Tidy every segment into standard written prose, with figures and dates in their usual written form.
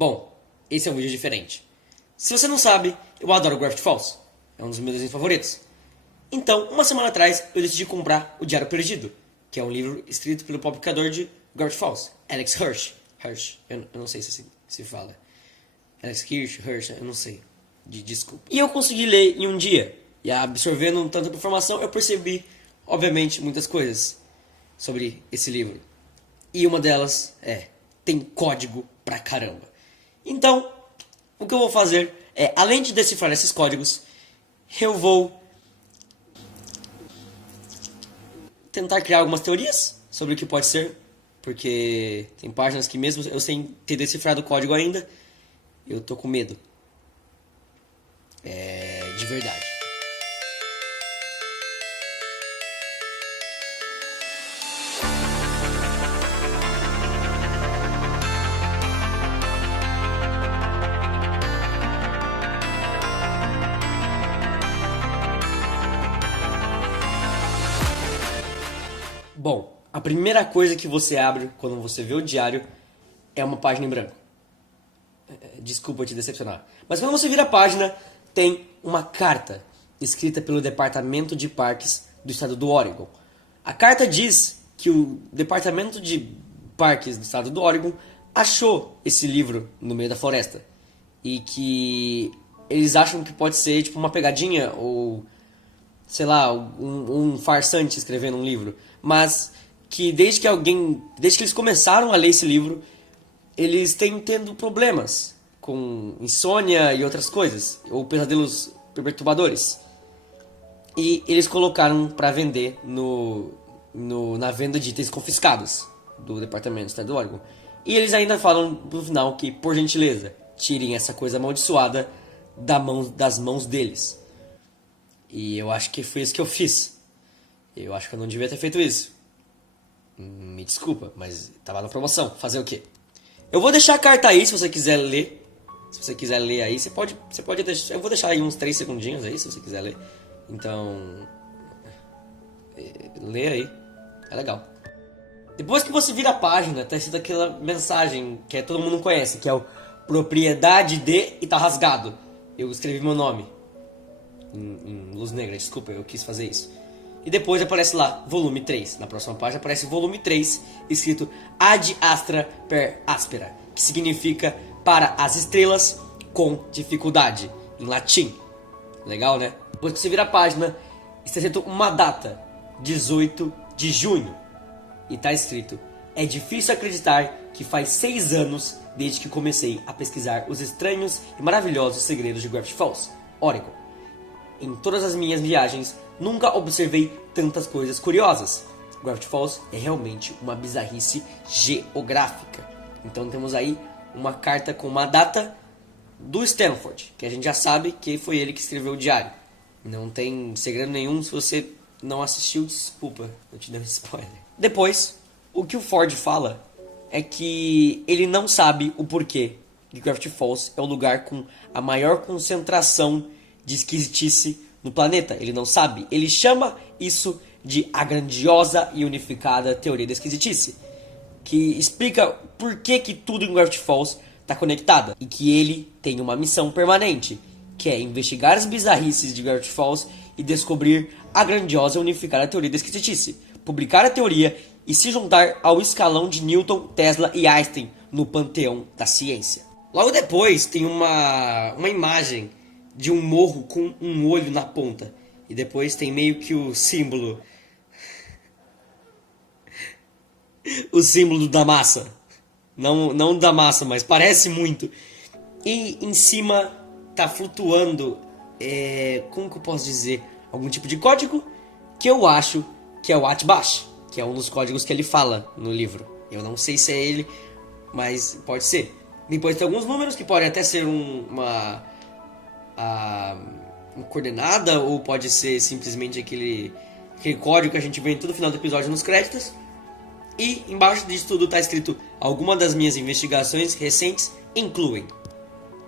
Bom, esse é um vídeo diferente. Se você não sabe, eu adoro Gravity Falls. É um dos meus desenhos favoritos. Então, uma semana atrás, eu decidi comprar O Diário Perdido, que é um livro escrito pelo publicador de Gravity Falls, Alex Hirsch. Eu não sei se se fala. Alex Hirsch, eu não sei. Desculpa. E eu consegui ler em um dia. E absorvendo tanta informação, eu percebi, obviamente, muitas coisas sobre esse livro. E uma delas tem código pra caramba. Então, o que eu vou fazer é, além de decifrar esses códigos, eu vou tentar criar algumas teorias sobre o que pode ser. Porque tem páginas que mesmo eu sem ter decifrado o código ainda, eu tô com medo. De verdade. Bom, a primeira coisa que você abre quando você vê o diário é uma página em branco. Desculpa te decepcionar. Mas quando você vira a página, tem uma carta escrita pelo Departamento de Parques do Estado do Oregon. A carta diz que o Departamento de Parques do Estado do Oregon achou esse livro no meio da floresta. E que eles acham que pode ser tipo uma pegadinha ou, sei lá, um farsante escrevendo um livro. Mas que desde que eles começaram a ler esse livro, eles têm tendo problemas com insônia e outras coisas, ou pesadelos perturbadores. E eles colocaram para vender na venda de itens confiscados do Departamento do Estado do Oregon. E eles ainda falam no final que, por gentileza, tirem essa coisa amaldiçoada das mãos deles. E eu acho que foi isso que eu fiz. Eu acho que eu não devia ter feito isso. Me desculpa, mas tava na promoção. Fazer o quê? Eu vou deixar a carta aí se você quiser ler. Se você quiser ler aí, você pode deixar. Eu vou deixar aí uns 3 segundinhos aí, se você quiser ler. Então, lê aí. É legal. Depois que você vira a página, tá escrito aquela mensagem que todo mundo conhece, que é o propriedade de e tá rasgado. Eu escrevi meu nome em luz negra, desculpa, eu quis fazer isso. E depois aparece lá, volume 3. Na próxima página aparece volume 3, escrito Ad Astra per Aspera, que significa para as estrelas com dificuldade, em latim. Legal, né? Depois que você vira a página, está escrito uma data, 18 de junho. E está escrito, é difícil acreditar que faz 6 anos desde que comecei a pesquisar os estranhos e maravilhosos segredos de Gravity Falls, Oregon. Em todas as minhas viagens, nunca observei tantas coisas curiosas. Gravity Falls é realmente uma bizarrice geográfica. Então temos aí uma carta com uma data do Stanford, que a gente já sabe que foi ele que escreveu o diário. Não tem segredo nenhum, se você não assistiu, desculpa, eu te dei um spoiler. Depois, o que o Ford fala é que ele não sabe o porquê que Gravity Falls é o lugar com a maior concentração de esquisitice no planeta. Ele não sabe. Ele chama isso de a grandiosa e unificada teoria da esquisitice, que explica por que tudo em Gravity Falls está conectado e que ele tem uma missão permanente, que é investigar as bizarrices de Gravity Falls e descobrir a grandiosa e unificada teoria da esquisitice, publicar a teoria e se juntar ao escalão de Newton, Tesla e Einstein no panteão da ciência. Logo depois tem uma imagem de um morro com um olho na ponta. E depois tem meio que o símbolo. O símbolo da massa. Não da massa, mas parece muito. E em cima tá flutuando. Como que eu posso dizer? Algum tipo de código que eu acho que é o Atbash, que é um dos códigos que ele fala no livro. Eu não sei se é ele, mas pode ser. Depois tem alguns números que podem até ser uma coordenada, ou pode ser simplesmente aquele código que a gente vê em todo final do episódio nos créditos. E embaixo disso tudo está escrito: algumas das minhas investigações recentes incluem.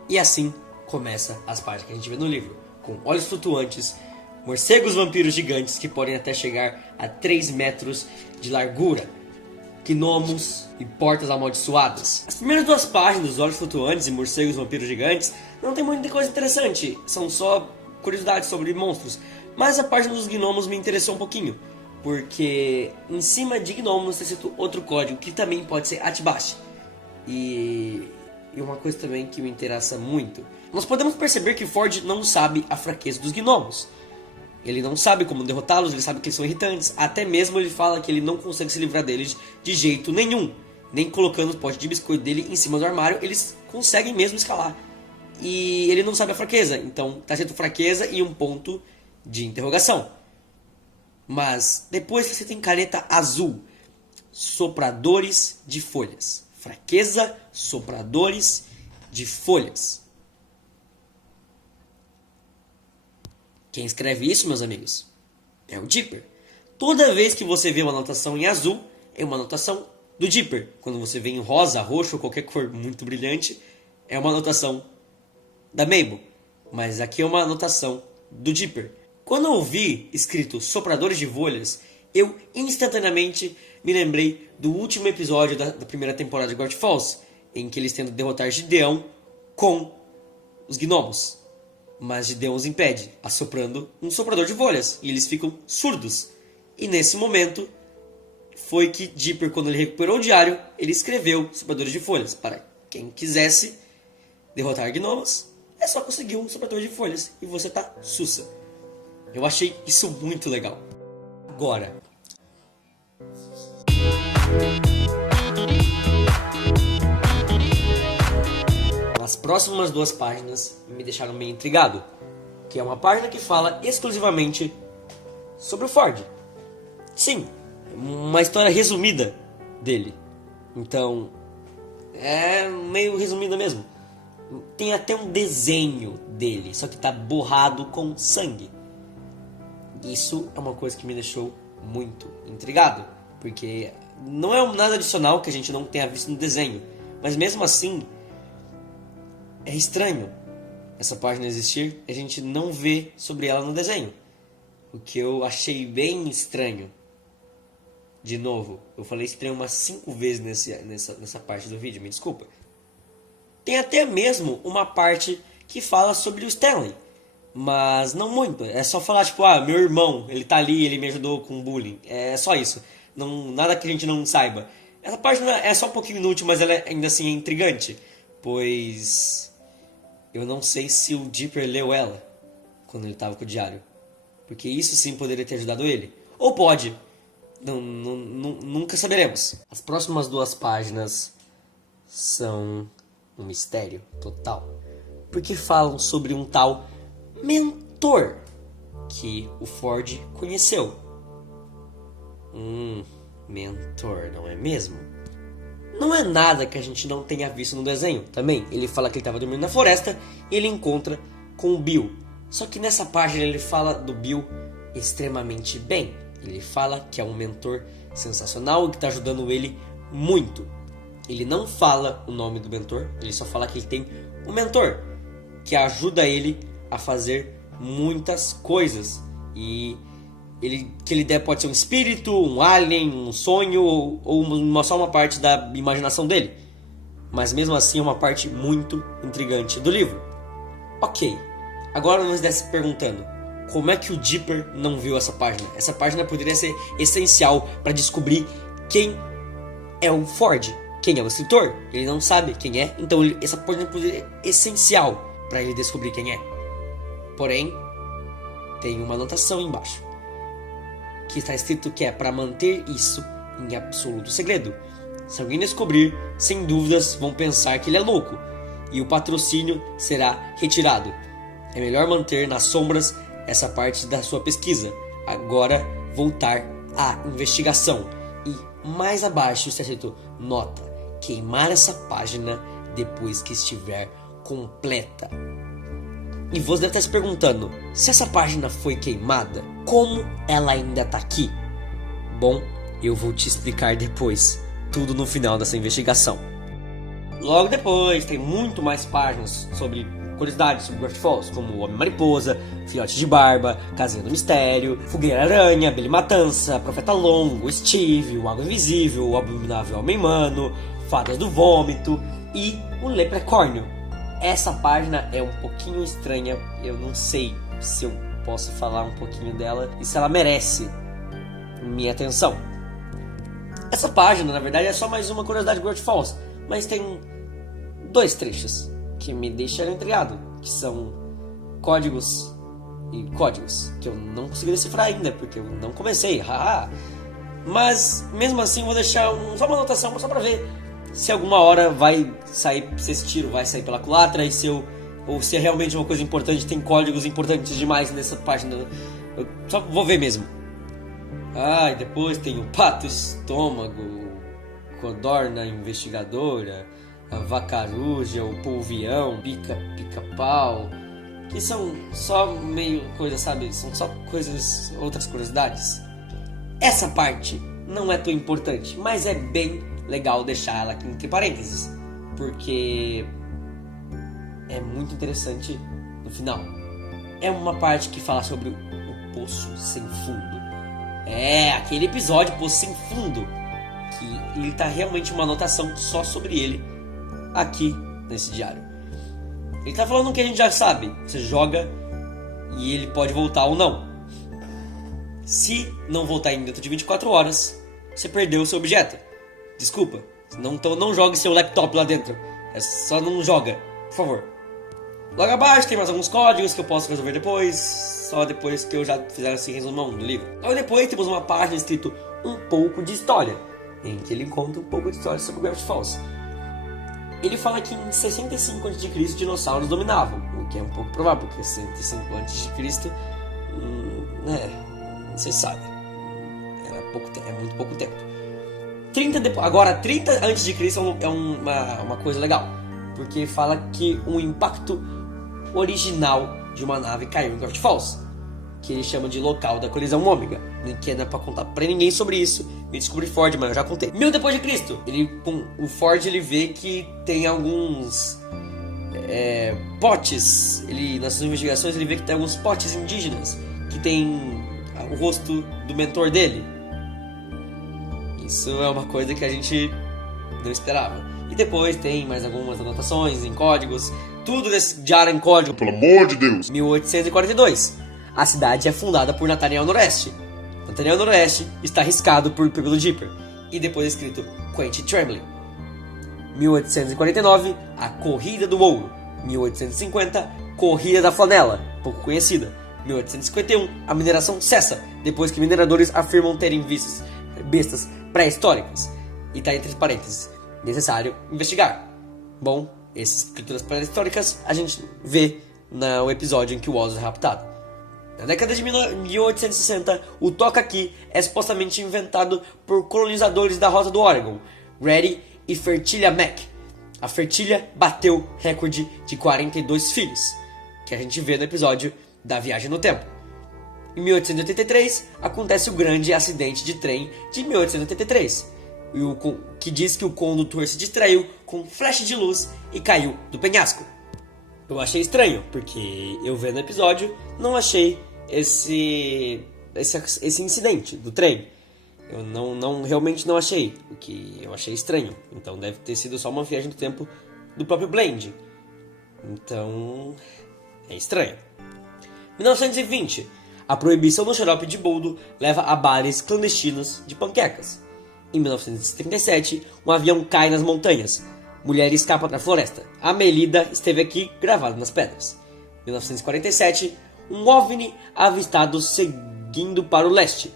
E assim começa as páginas que a gente vê no livro, com olhos flutuantes, morcegos vampiros gigantes que podem até chegar a 3 metros de largura. gnomos e portas amaldiçoadas. As primeiras 2 páginas, dos olhos flutuantes e morcegos vampiros gigantes, não tem muita coisa interessante, são só curiosidades sobre monstros. Mas a página dos gnomos me interessou um pouquinho, porque em cima de gnomos está escrito outro código, que também pode ser Atbash. E uma coisa também que me interessa muito, nós podemos perceber que Ford não sabe a fraqueza dos gnomos. Ele não sabe como derrotá-los, ele sabe que eles são irritantes. Até mesmo ele fala que ele não consegue se livrar deles de jeito nenhum. Nem colocando o pote de biscoito dele em cima do armário, eles conseguem mesmo escalar. E ele não sabe a fraqueza, então tá escrito fraqueza e um ponto de interrogação. Mas depois que você tem caneta azul, sopradores de folhas. Fraqueza, sopradores de folhas. Quem escreve isso, meus amigos, é o Dipper. Toda vez que você vê uma anotação em azul, é uma anotação do Dipper. Quando você vê em rosa, roxo ou qualquer cor muito brilhante, é uma anotação da Mabel. Mas aqui é uma anotação do Dipper. Quando eu vi escrito sopradores de folhas, eu instantaneamente me lembrei do último episódio da primeira temporada de Great Falls, em que eles tentam derrotar Gideon com os gnomos. Mas Gideon os impede, assoprando um soprador de folhas, e eles ficam surdos. E nesse momento, foi que Dipper, quando ele recuperou o diário, ele escreveu sopradores de folhas. Para quem quisesse derrotar gnomos, é só conseguir um soprador de folhas, e você tá sussa. Eu achei isso muito legal. Agora, as próximas 2 páginas me deixaram meio intrigado, que é uma página que fala exclusivamente sobre o Ford. Sim, uma história resumida dele. Então, é meio resumida mesmo. Tem até um desenho dele, só que tá borrado com sangue. Isso é uma coisa que me deixou muito intrigado, porque não é nada adicional que a gente não tenha visto no desenho, mas mesmo assim é estranho essa página existir e a gente não vê sobre ela no desenho, o que eu achei bem estranho. De novo, eu falei estranho umas 5 vezes nessa parte do vídeo, me desculpa. Tem até mesmo uma parte que fala sobre o Stanley, mas não muito. É só falar tipo, meu irmão, ele tá ali, ele me ajudou com bullying. É só isso, nada que a gente não saiba. Essa página é só um pouquinho inútil, mas ela ainda assim é intrigante, pois eu não sei se o Dipper leu ela quando ele estava com o diário, porque isso sim poderia ter ajudado ele. Ou pode, nunca saberemos. As próximas 2 páginas são um mistério total, porque falam sobre um tal mentor que o Ford conheceu. Mentor, não é mesmo? Não é nada que a gente não tenha visto no desenho. Também, ele fala que ele estava dormindo na floresta e ele encontra com o Bill. Só que nessa página ele fala do Bill extremamente bem. Ele fala que é um mentor sensacional e que está ajudando ele muito. Ele não fala o nome do mentor, ele só fala que ele tem um mentor que ajuda ele a fazer muitas coisas. E que ele pode ser um espírito, um alien, um sonho ou só uma parte da imaginação dele. Mas mesmo assim é uma parte muito intrigante do livro. Ok, agora nós estamos se perguntando, como é que o Dipper não viu essa página? Essa página poderia ser essencial para descobrir quem é o Ford, quem é o escritor. Ele não sabe quem é, então essa página poderia ser essencial para ele descobrir quem é. Porém, tem uma anotação embaixo que está escrito que é para manter isso em absoluto segredo. Se alguém descobrir, sem dúvidas vão pensar que ele é louco e o patrocínio será retirado. É melhor manter nas sombras essa parte da sua pesquisa. Agora voltar à investigação. E mais abaixo está escrito: nota, queimar essa página depois que estiver completa. E você deve estar se perguntando, se essa página foi queimada, como ela ainda está aqui? Bom, eu vou te explicar depois, tudo no final dessa investigação. Logo depois, tem muito mais páginas sobre curiosidades sobre Gravity Falls, como o Homem-Mariposa, Filhote de Barba, Casinha do Mistério, Fogueira-Aranha, Billy Matança, Profeta Longo, Steve, o Água Invisível, o Abominável Homem-Mano, Fadas do Vômito e o Leprecórnio. Essa página é um pouquinho estranha, eu não sei se eu posso falar um pouquinho dela e se ela merece minha atenção. Essa página, na verdade, é só mais uma curiosidade de Gravity Falls, mas tem 2 trechos que me deixaram intrigado, que são códigos e códigos, que eu não consegui decifrar ainda, porque eu não comecei, mas mesmo assim vou deixar só uma anotação só pra ver se alguma hora vai sair, se esse tiro vai sair pela culatra, ou se é realmente uma coisa importante, tem códigos importantes demais nessa página. Eu só vou ver mesmo. E depois tem o Pato Estômago, Codorna Investigadora, a Vacaruja, o Polvião, Pica-Pau, que são só meio coisa, sabe? São só coisas, outras curiosidades. Essa parte não é tão importante, mas é bem legal deixar ela aqui entre parênteses, porque é muito interessante no final. É uma parte que fala sobre o Poço Sem Fundo. Aquele episódio, Poço Sem Fundo, que ele tá realmente uma anotação só sobre ele aqui nesse diário. Ele tá falando o que a gente já sabe. Você joga e ele pode voltar ou não. Se não voltar em dentro de 24 horas, você perdeu o seu objeto. Desculpa, então não jogue seu laptop lá dentro. Só não joga, por favor. Logo abaixo tem mais alguns códigos que eu posso resolver depois, só depois que eu já fizer esse resumão do livro. Logo depois temos uma página escrito um pouco de história, em que ele conta um pouco de história sobre Gravity Falls. Ele fala que em 65 a.C. dinossauros dominavam, o que é um pouco provável, porque 65 a.C. Vocês sabem, é muito pouco tempo. 30 a.C. é uma coisa legal, porque fala que um impacto original de uma nave caiu em Gravity Falls, que ele chama de local da colisão ômega. Que não é pra contar pra ninguém sobre isso, me descobri Ford, mas eu já contei. 1000 depois de Cristo, o Ford ele vê que tem alguns potes, nas suas investigações ele vê que tem alguns potes indígenas que tem o rosto do mentor dele. Isso é uma coisa que a gente não esperava. E depois tem mais algumas anotações em códigos, tudo nesse diário em código. Pelo amor de Deus! 1842. A cidade é fundada por Nathaniel Noreste. Nathaniel Noreste está riscado pelo Dipper. E depois escrito Quentin Tremblay. 1849. A Corrida do Ouro. 1850. Corrida da Flanela, pouco conhecida. 1851. A mineração cessa, depois que mineradores afirmam terem visto bestas pré-históricas. E está entre parênteses. Necessário investigar. Bom, essas escrituras pré-históricas a gente vê no episódio em que o Oz é raptado. Na década de 1860, o toca-aqui é supostamente inventado por colonizadores da Rota do Oregon, Grady e Fertilia Mac. A Fertilia bateu recorde de 42 filhos, que a gente vê no episódio da Viagem no Tempo. Em 1883, acontece o grande acidente de trem de 1883, que diz que o condutor se distraiu com um flash de luz e caiu do penhasco. Eu achei estranho, porque eu vendo o episódio, não achei esse incidente do trem. Eu realmente não achei, o que eu achei estranho. Então deve ter sido só uma viagem do tempo do próprio Blend. Então, é estranho. 1920. A proibição do xarope de boldo leva a bares clandestinos de panquecas. Em 1937, um avião cai nas montanhas. Mulher escapa da floresta. A Melida esteve aqui gravada nas pedras. 1947, um OVNI avistado seguindo para o leste.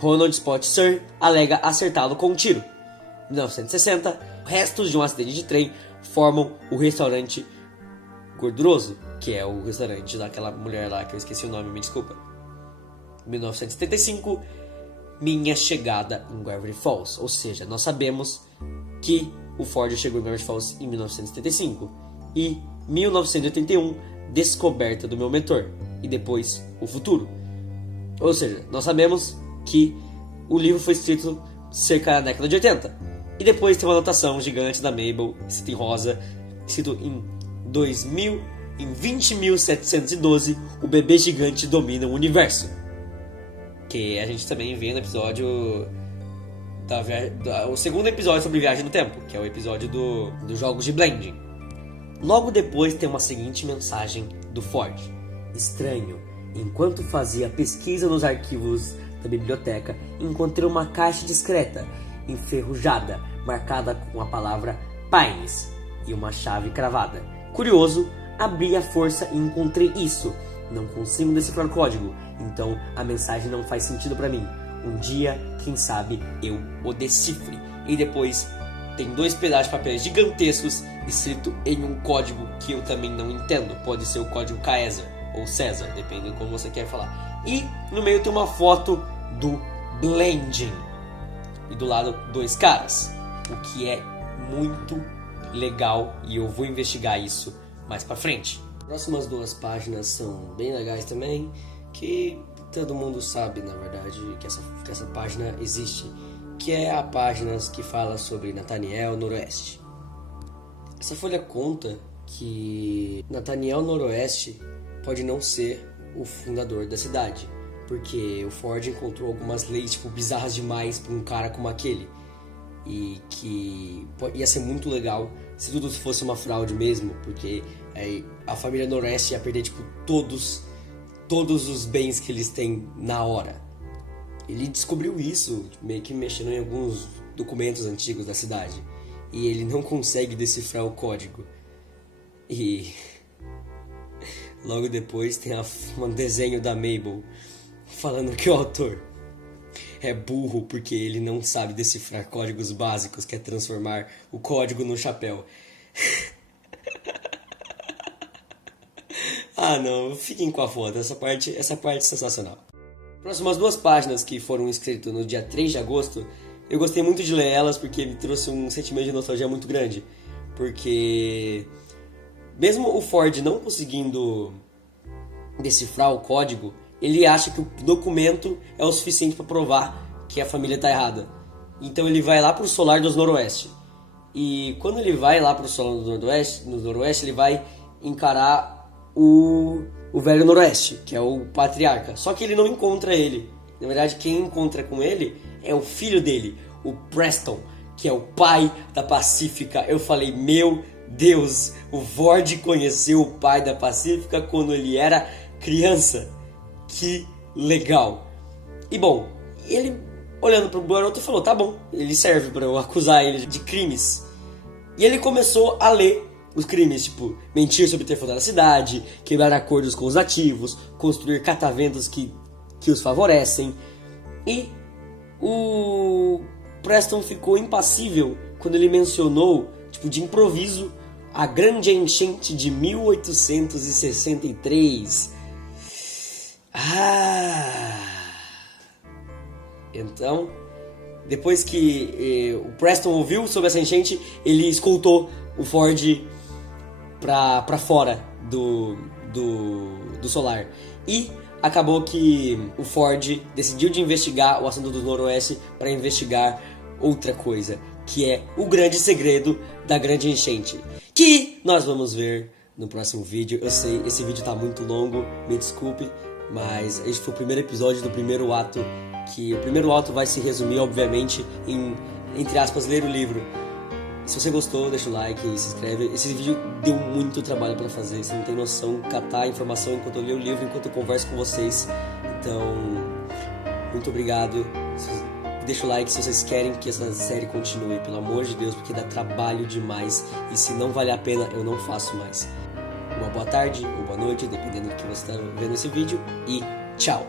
Ronald Spottiswoode alega acertá-lo com um tiro. 1960, restos de um acidente de trem formam o restaurante Gorduroso, que é o restaurante daquela mulher lá que eu esqueci o nome, me desculpa. 1975, minha chegada em Gravity Falls, ou seja, nós sabemos que o Ford chegou em Gravity Falls em 1975 e 1981, descoberta do meu mentor e depois o futuro. Ou seja, nós sabemos que o livro foi escrito cerca da década de 80 e depois tem uma anotação gigante da Mabel, escrito em rosa, escrito em 2000 em 20.712, o bebê gigante domina o universo. Que a gente também vê no episódio o segundo episódio sobre viagem no tempo, que é o episódio dos jogos de blending. Logo depois tem uma seguinte mensagem do Ford: estranho, enquanto fazia pesquisa nos arquivos da biblioteca, encontrei uma caixa discreta, enferrujada, marcada com a palavra Pines e uma chave cravada. Curioso, abri à força e encontrei isso. Não consigo decifrar o código, então a mensagem não faz sentido para mim. Um dia, quem sabe, eu o decifre. E depois tem 2 pedaços de papéis gigantescos escrito em um código que eu também não entendo. Pode ser o código Caesar ou César, dependendo de como você quer falar. E no meio tem uma foto do blending. E do lado 2 caras, o que é muito legal, e eu vou investigar isso mais pra frente. As próximas 2 páginas são bem legais também, que todo mundo sabe, na verdade, que essa página existe, que é a página que fala sobre Nathaniel Noroeste. Essa folha conta que Nathaniel Noroeste pode não ser o fundador da cidade, porque o Ford encontrou algumas leis bizarras demais para um cara como aquele, e que ia ser muito legal se tudo fosse uma fraude mesmo, porque a família Noroeste ia perder todos os bens que eles têm na hora. Ele descobriu isso meio que mexendo em alguns documentos antigos da cidade, e ele não consegue decifrar o código. E logo depois tem um desenho da Mabel falando que o autor é burro porque ele não sabe decifrar códigos básicos, que é transformar o código no chapéu. Ah não, fiquem com a foto, essa parte é sensacional. Próximas 2 páginas, que foram escritas no dia 3 de agosto, eu gostei muito de ler elas porque me trouxe um sentimento de nostalgia muito grande. Porque mesmo o Ford não conseguindo decifrar o código, ele acha que o documento é o suficiente para provar que a família está errada. Então ele vai lá pro Solar dos Noroeste. E quando ele vai lá pro Solar dos Noroeste, ele vai encarar o velho Noroeste, que é o patriarca. Só que ele não encontra ele. Na verdade, quem encontra com ele é o filho dele, o Preston, que é o pai da Pacífica. Eu falei, meu Deus, o Ford conheceu o pai da Pacífica quando ele era criança. Que legal. E bom, ele olhando pro garoto falou, tá bom, ele serve para eu acusar ele de crimes. E ele começou a ler os crimes, mentir sobre ter fundado a cidade, quebrar acordos com os nativos, construir cataventos que os favorecem. E o Preston ficou impassível quando ele mencionou, de improviso, a grande enchente de 1863. Então, depois que o Preston ouviu sobre essa enchente, ele escoltou o Ford pra fora do Solar. E acabou que o Ford decidiu de investigar o assunto do Noroeste para investigar outra coisa, que é o grande segredo da grande enchente, que nós vamos ver no próximo vídeo. Eu sei, esse vídeo tá muito longo, me desculpe, mas este foi o primeiro episódio do primeiro ato, que o primeiro ato vai se resumir, obviamente, em, entre aspas, ler o livro. Se você gostou, deixa o like e se inscreve. Esse vídeo deu muito trabalho pra fazer, você não tem noção, catar a informação enquanto eu leio o livro, enquanto eu converso com vocês. Então, muito obrigado. Deixa o like se vocês querem que essa série continue, pelo amor de Deus, porque dá trabalho demais. E se não vale a pena, eu não faço mais. Uma boa tarde ou boa noite, dependendo do que você está vendo esse vídeo. E tchau!